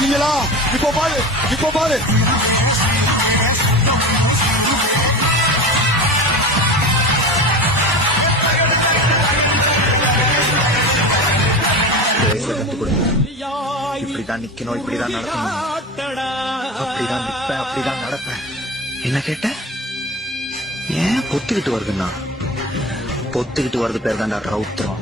இருக்கீங்களா? இப்போ பாரு, இப்போ பாரு. இப்படிதான் நிக்கணும், இப்படிதான் நடக்கணும், அப்படிதான் நிப்பேன், அப்படிதான் நடப்பேன். என்ன கேட்ட? ஏன் பொத்துக்கிட்டு வருதுன்னா? பொத்துக்கிட்டு வருது பேர் தான்டா ரவுத்திரம்.